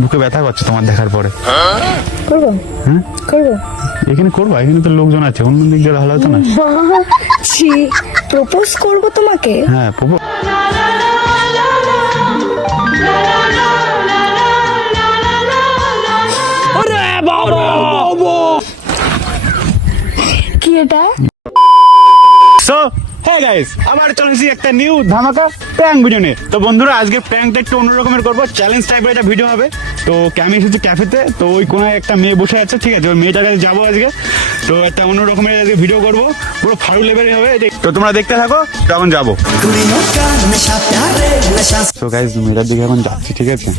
বুকে ব্যথা করছে তোমার দেখার পরে। করবো? হ্যাঁ করবো। এখানে করবো, এখানে তো লোকজন আছে, অন্য দিক দিয়ে ভালো হতো না? প্রপোজ করবো তোমাকে? হ্যাঁ কি এটা? সো হ্যাঁ গাইস, আবার চলেছি একটা নিউ ধামাকা প্র্যাঙ্ক ভিডিও নিয়ে। তো বন্ধুরা, আজকে প্র্যাঙ্কটা একটু অন্যরকমের করবো, চ্যালেঞ্জ টাইপের একটা ভিডিও হবে। তো আমি এসেছি ক্যাফেতে, তো ওই কোনায় একটা মেয়ে বসে আছে, ঠিক আছে? ওই মেয়েটার কাছে যাবো আজকে, তো একটা অন্য রকমের আজকে ভিডিও করবো, পুরো ফাড়ু লেভেলের হবে। তো তোমরা দেখতে থাকো, তখন যাবো। তো গাইস, মেয়েটার দিকে এখন যাচ্ছি, ঠিক আছে?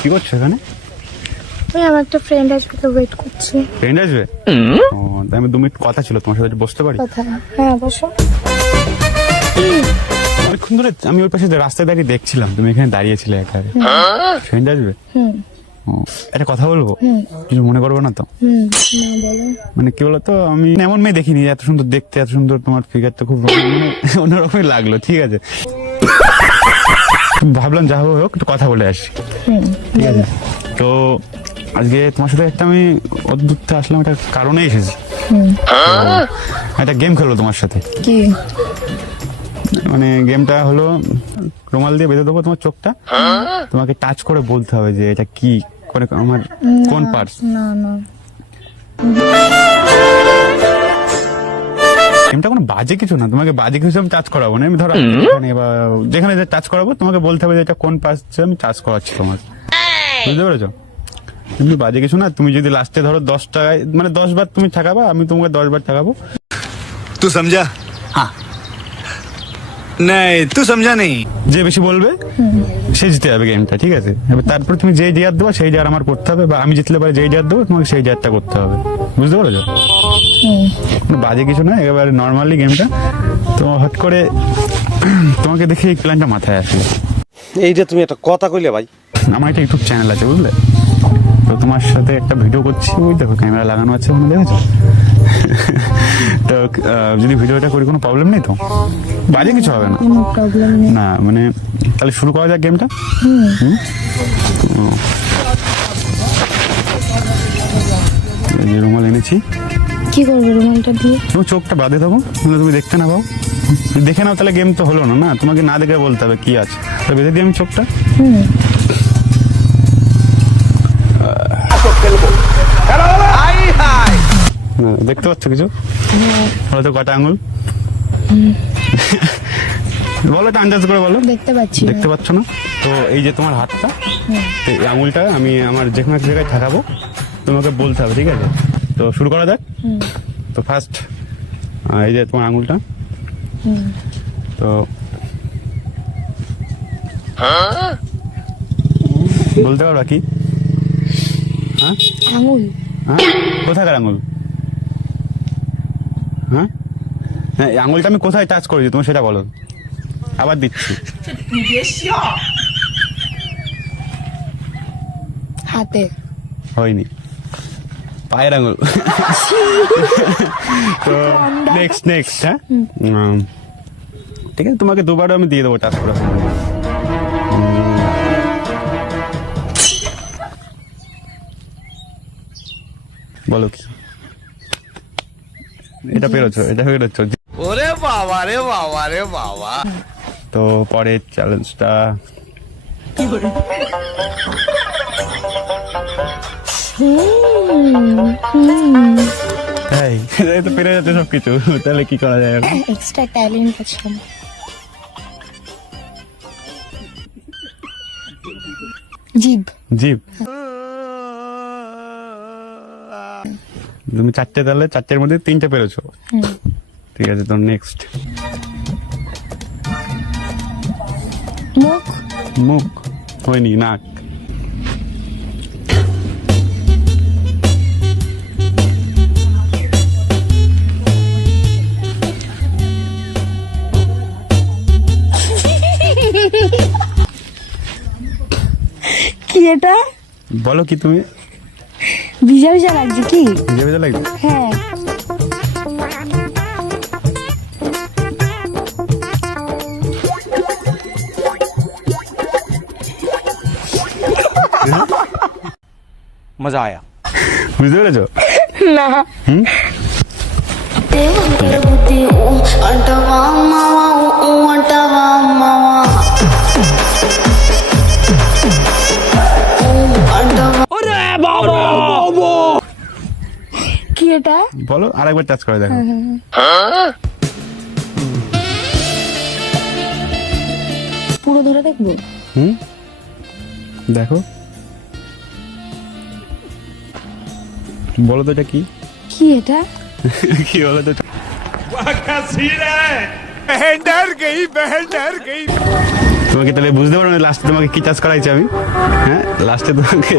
কি করছো এখানে? ওই আমার একটা ফ্রেন্ড আসবে, তো ওয়েট করছি। ফ্রেন্ড আসবে? ও, তাই আমি 2 মিনিট কথা ছিল তোমার সাথে, বসতে পারি? কথা? হ্যাঁ, বসো। অনেকক্ষণ ধরে আমি ওই পাশে রাস্তায় দাঁড়িয়ে দেখছিলাম, তুমি এখানে দাঁড়িয়েছিলে একা। ফ্রেন্ড আসবে? ও, একটা কথা বলবো, কিছু মনে করবো না তো? না, বলো। মানে কি বলতো, আমি এমন মেয়ে দেখিনি, এত সুন্দর দেখতে, এত সুন্দর তোমার ফিগারটা, খুব মানে অন্যরকমই লাগলো, ঠিক আছে? ভাবলাম যা হোক একটু কথা বলে আসি, ঠিক আছে? তো আজকে তোমার সাথে একটা আমি অদ্ভুত আসলাম, একটা কারণে এসেছি। একটা গেম খেলবো তোমার সাথে। কি? মানে গেমটা হলো, রুমাল দিয়ে বেঁধে দেবো তোমার চোখটা, তোমাকে টাচ করে বলতে হবে যে এটা কি, করে আমার কোন পার্টস। না না, গেমটা কোনো বাজে কিছু না, তোমাকে বাজে কিছু আমি টাচ করাবো না। আমি ধরো এখানে বা যেখানে টাচ করাবো, তোমাকে বলতে হবে যে এটা কোন পার্টস আমি টাচ করাচ্ছি তোমার, বুঝতে পেরেছো? এমনি বাজে কিছু না। তুমি যদি লাস্টে ধরো 10 টাকায়, মানে 10 বার তুমি ঠাকাবা, আমি তোমাকে 10 বার ঠাকাবো। तू समझा? हाँ नहीं, तू समझा नहीं। যে বেশি বলবে সে জিতে যাবে গেমটা, ঠিক আছে? এবার তারপর তুমি যেই ডিয়ার দেবো সেই ডিয়ার আমার করতে হবে, বা আমি জিতলে পারে যেই ডিয়ার দেবো তোমাকে সেই ডিয়ারটা করতে হবে, বুঝতে পেরেছো? কোনো বাজে কিছু না, একেবারে নর্মালি গেমটা। তো হট করে তোমাকে দেখে এই প্ল্যানটা মাথায় আসলো। এই যে তুমি একটা কথা কইলে ভাই, আমার একটা ইউটিউব চ্যানেল আছে, বুঝলে? তো তোমার সাথে একটা ভিডিও করছি, ওই দেখো ক্যামেরা লাগানো আছে, ওখানে দেখেছো? তো যদি ভিডিওটা করি কোনো প্রবলেম নেই তো? বাজে কিছু হবে না? কোনো প্রবলেম নেই। না মানে তাহলে শুরু করা যাক গেমটা। এই যে রুমাল এনেছি। কি করবো রুমালটা দিয়ে? তুমি চোখটা বাঁধে থাকো, তুমি দেখতে না পাও। দেখে নাও, তাহলে গেম তো হলো না। না, তোমাকে না দেখে বলতে হবে কি আছে। তো বেঁধে দিই আমি চোখটা। দেখতে পাচ্ছ কিছু? হয়তো কটা আঙুল বলো তো, আন্দাজ করে বলো। দেখতে পাচ্ছি না। দেখতে পাচ্ছ না? তো এই যে তোমার হাতটা, তো এই আঙুলটা আমি আমার যে কোনো এক জায়গায় ঠাকাবো, তোমাকে বলতে হবে, ঠিক আছে? তো শুরু করা যাক। তো ফার্স্ট এই যে তোমার আঙুলটা, তো বলতে পারবা কি? হ্যাঁ আঙুল? হ্যাঁ, কোথাকার আঙুল? হ্যাঁ হ্যাঁ, এই আঙুলটা আমি কোথায় টাচ করেছি তুমি সেটা বলো। আবার দিচ্ছি। হাতে? হয়নি, পায়ের আঙুল। তো নেক্সট হ্যাঁ, ঠিক আছে, তোমাকে 2 বারও আমি দিয়ে দেবো টাচ করার সময়। বলো কি? এটা পেরোছো? ওরে বাবা রে বাবা রে বাবা। তো পরের চ্যালেঞ্জটা এই তো পেরে যাচ্ছে সবকিছু, তাহলে কি করা যায় এখন? এক্সট্রা ট্যালেন্ট আছে। জিভ? জিভ? তুমি 4টে, তাহলে 4টের মধ্যে 3টে পেরেছো, ঠিক আছে? তো নেক্সট মুখ? মুখ হয়নি, নাক? কি এটা? বলো কি তুমি? ভিজা ভিজা লাগছে কি? ভিজে ভিজে লাগছে? হ্যাঁ। मजा आया। বুঝতে পেরেছো? না దేవంకర బుద్ధి ఊ అంటవా మావా ఊ అంటవా మావా ఊ అంటవా কি এটা? বলো আরেকবার টাচ করে দেখো। পুরো ধরে দেখবো? দেখো বলো তো এটা কি? কি এটা? কি বলো তো? তোমাকে তাহলে বুঝতে পারো না লাস্টে তোমাকে কি টাচ করাইছি আমি? হ্যাঁ লাস্টে তোমাকে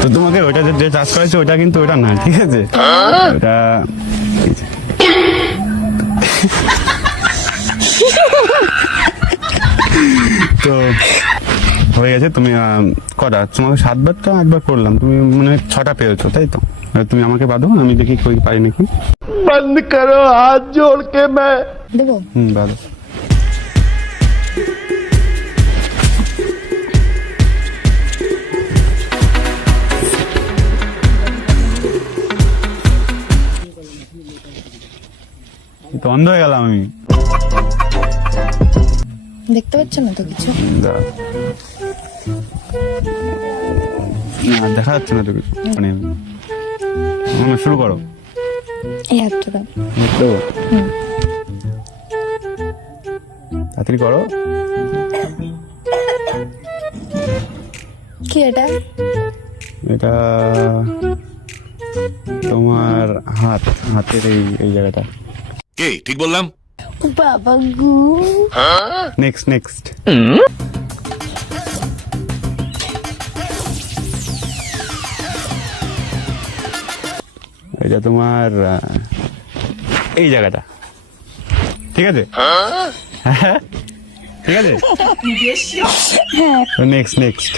তো তোমাকে ওইটা যে টাচ করাইছে ওইটা কিন্তু ওইটা না, ঠিক আছে? ওটা তো হয়ে গেছে। তুমি কটা তোমাকে 7বার তো 8বার করলাম, তুমি মানে 6টা পেয়েছো তাই তো? তুমি আমাকে বাঁধো, আমি দেখি কই পারি নাকি। बंद करो हाथ जोड़ के मैं। দেবো? বাঁধো। তো অন্ধ হয়ে গেলাম আমি। দেখতে পাচ্ছ না তো কিছু? দাঁড়াও। না দেখা যাচ্ছে না তো কিছু, মানে শুরু করো। এই হাতটা দাও। দেখো তাড়াতাড়ি করো। কি এটা? এটা তোমার হাতের এই জায়গাটা। কে ঠিক বললাম? বাবা গু। নেক্সট এটা তোমার এই জায়গাটা, ঠিক আছে? ঠিক আছে, নেক্সট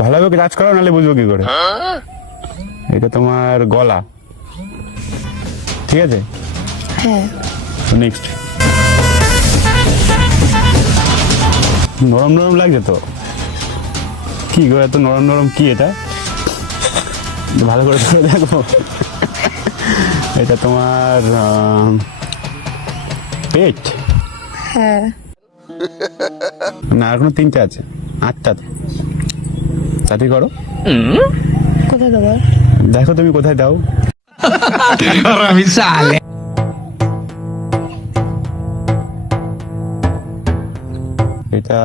ভালোভাবে কাজ করো নাহলে বুঝবো কি করে। এটা তোমার গলা, ঠিক আছে? হ্যাঁ নেক্সট নরম লাগছে তো? কি গো এত নরম কি এটা? ভালো করে ধরে দেখো। এটা তোমার পেট। হ্যাঁ না এখনো 3টে আছে, 8টা তো। তাড়াতাড়ি করো। কোথায় দেবো? দেখো তুমি কোথায় দাও। এটা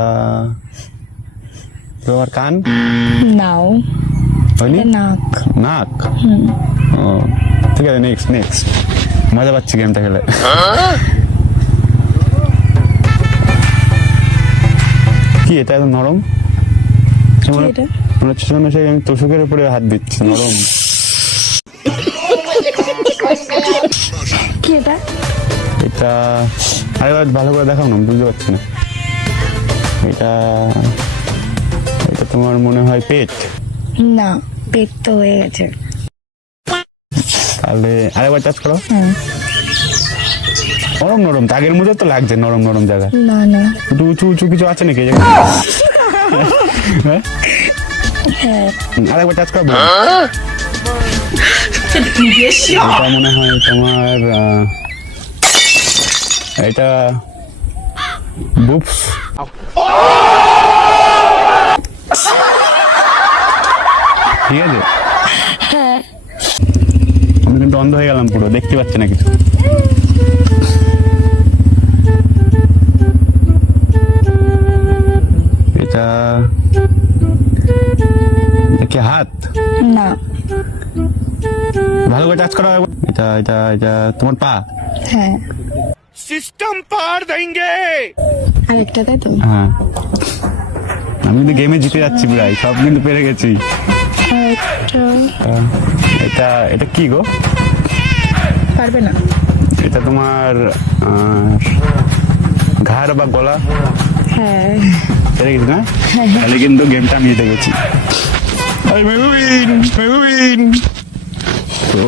তোমার কান নাও। হয়নি? নাক। নাক। ও ঠিক আছে, নেক্সট মজা পাচ্ছি গেমটা খেলে। কি এটা এত নরম? কি এটা? মনে হচ্ছে যেন সেই আমি তোষকের উপরে হাত দিচ্ছি, নরম। কি এটা? এটা আরেকবার ভালো করে দেখাও না, বুঝতে পারছি না। এটা তোমার মনে হয় পেট? না পেট তো হয়ে গেছে। তাহলে আরেকবার টাচ করো। নরম আগের মধ্যে তো লাগছে, নরম জায়গা। না একটু উঁচু কিছু আছে নাকি এই জায়গায়? হ্যাঁ আরেকবার টাচ করো। এটা মনে হয় তোমার এটা বুপস। ঠিক আছে, আমি কিন্তু অন্ধ হয়ে গেলাম পুরো, দেখতে পাচ্ছি না কিছু। এটা কি হাত? না ভালো করে টাচ করা। এটা তোমার পা? হ্যাঁ सिस्टम पार देंगे। আরেকটা তাই তো? হ্যাঁ আমি কিন্তু গেমে জিতে যাচ্ছি প্রায়, সব কিন্তু পেরে গেছি। এটা কি গো? পারবে না। এটা তোমার ঘাড় বা গলা? হ্যাঁ পেরে গেছি না? তাহলে কিন্তু গেমটা আমি জিতে গেছি। তো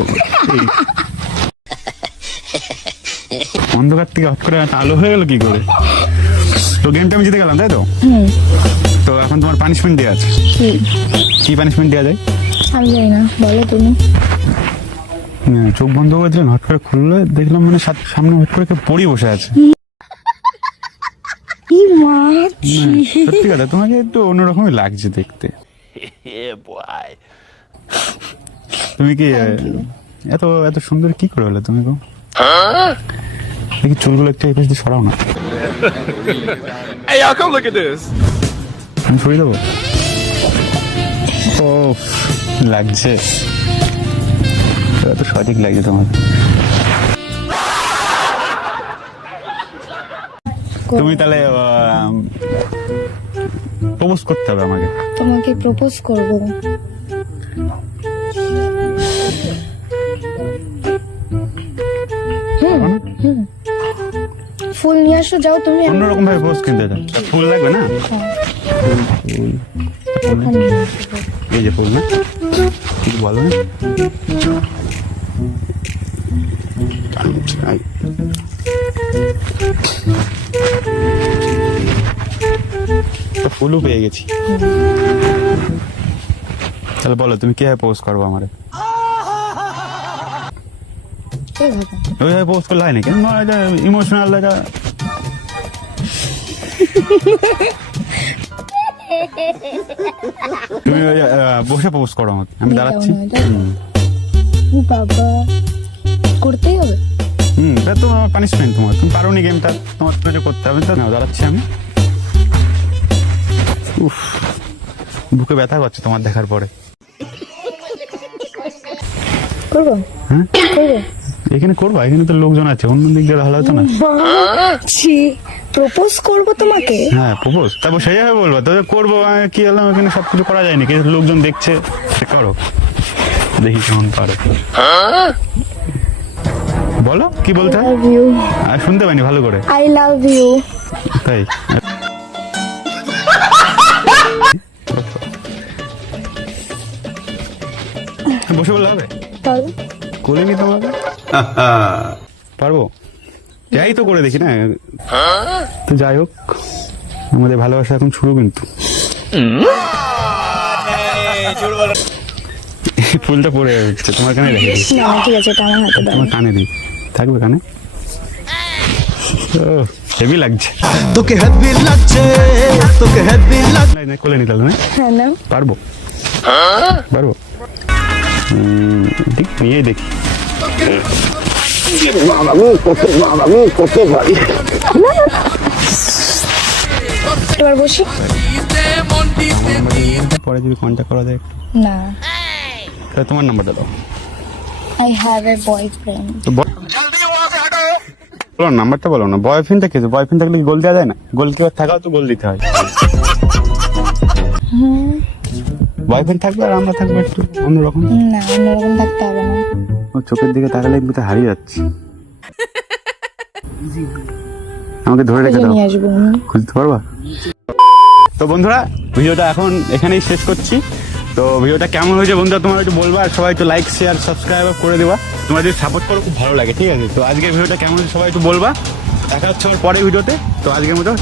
অন্ধকার থেকে হট করে একটা আলো হয়ে গেল কি করে? তো গেমটা আমি জিতে গেলাম, তাই তো? তো এখন তোমার পানিশমেন্ট দেওয়া আছে। কি পানিশমেন্ট দেওয়া যায়? আমি জানি না, বলো তুমি। হ্যাঁ, চোখ বন্ধ করে দিলেন, হট করে খুললে দেখলাম মানে সামনে হট করে কেউ পড়ি বসে আছে। কি মা, সত্যি কথা, তোমাকে একটু অন্যরকমই লাগছে দেখতে। তুমি কি এত এত সুন্দর কি করে হলে তুমি গো? দেখি চুলগুলো একটু এই পাশ দিয়ে সরাও না। Hey, y'all, come look at this. আমি সরিয়ে দেবো? ও লাগছে, এত সঠিক লাগছে তোমার। তুমি তাহলে প্রপোজ করতে হবে আমাকে। তোমাকে প্রপোজ করব। ফুল নিয়ে আসো, যাও তুমি। অন্যরকম ভাবে প্রপোজ কিনতে দাও। ফুল লাগবে না? এই যে ফুল না, কিছু বলো না। তো ফুলও পেয়ে গেছি। তাহলে বলো তুমি কিভাবে প্রপোজ করবো আমারে? ওইভাবে প্রপোজ করলে হয় নাকি? ইমোশনাল এটা। তুমি বসে প্রপোজ করো আমাকে, আমি দাঁড়াচ্ছি। বাবা, করতেই হবে। তা তো আমার পানিশমেন্ট। তোমার তুমি পারো নি গেমটা, তোমার তো করতে হবে। তো না, দাঁড়াচ্ছি আমি। উফ, বুকে ব্যথা করছে তোমার দেখার পরে। করবো? হ্যাঁ করবো। এখানে করবা? এখানে তো লোকজন আছে, অন্য দিক দিয়ে ভালো হতো না? প্রপোজ করবো তোমাকে? হ্যাঁ প্রপোজ, তারপর সেইভাবে বলবো তো করবো। কি হলাম, এখানে সবকিছু করা যায়নি, কিন্তু লোকজন দেখছে, করো, দেখি কেমন পারো। বলো কি বলতে হয়? Love you. আর শুনতে পাইনি ভালো করে। I love you. তাই বসে বললে হবে? পারবো। কোলে নি তোমাকে? পারবো, যাই তো করে দেখি না। তো যাই হোক, আমাদের ভালোবাসা এখন শুরু। কিন্তু ফুলটা পড়ে যাচ্ছে, তোমার কানে রেখে দিই। না ঠিক আছে, এটা আমার হাতে দাও। তোমার কানে দিই, থাকবে কানে। ও হেভি লাগছে তোকে হেভি লাগছে, তোকে হেভি লাগছে। না, কোলে নিতে হবে না? হ্যাঁ না, পারবো পারবো। ঠিক নিয়েই দেখি। এবার বসি। পরে যদি কন্ট্যাক্ট করা যায় একটু। না, তাহলে তোমার নাম্বারটা দাও। I have a boyfriend. তো বলো নাম্বারটা, বলো না। বয়ফ্রেন্ডটা কি? বয়ফ্রেন্ড থাকলে কি গোল দেওয়া যায় না? গোলকিপার থাকাও তো গোল দিতে হয়। বয়ফ্রেন্ড থাকবে আর আমরা থাকবো একটু অন্যরকম। না, অন্যরকম থাকতে হবে না। ও চোখের দিকে তাকালে একটু হারিয়ে যাচ্ছে। আমাকে ধরে রেখে দাও, নিয়ে আসবো আমি। খুঁজতে পারবা? তো বন্ধুরা, ভিডিওটা এখন এখানেই শেষ করছি। তো ভিডিওটা কেমন হয়েছে বন্ধুরা তোমরা একটু বলবা, আর সবাই একটু লাইক শেয়ার সাবস্ক্রাইব করে দেবা। তোমরা যদি সাপোর্ট করো খুব ভালো লাগে, ঠিক আছে? তো আজকের ভিডিওটা কেমন হয়েছে সবাই একটু বলবা। দেখা হচ্ছে আমার পরের ভিডিওতে। তো আজকের মতো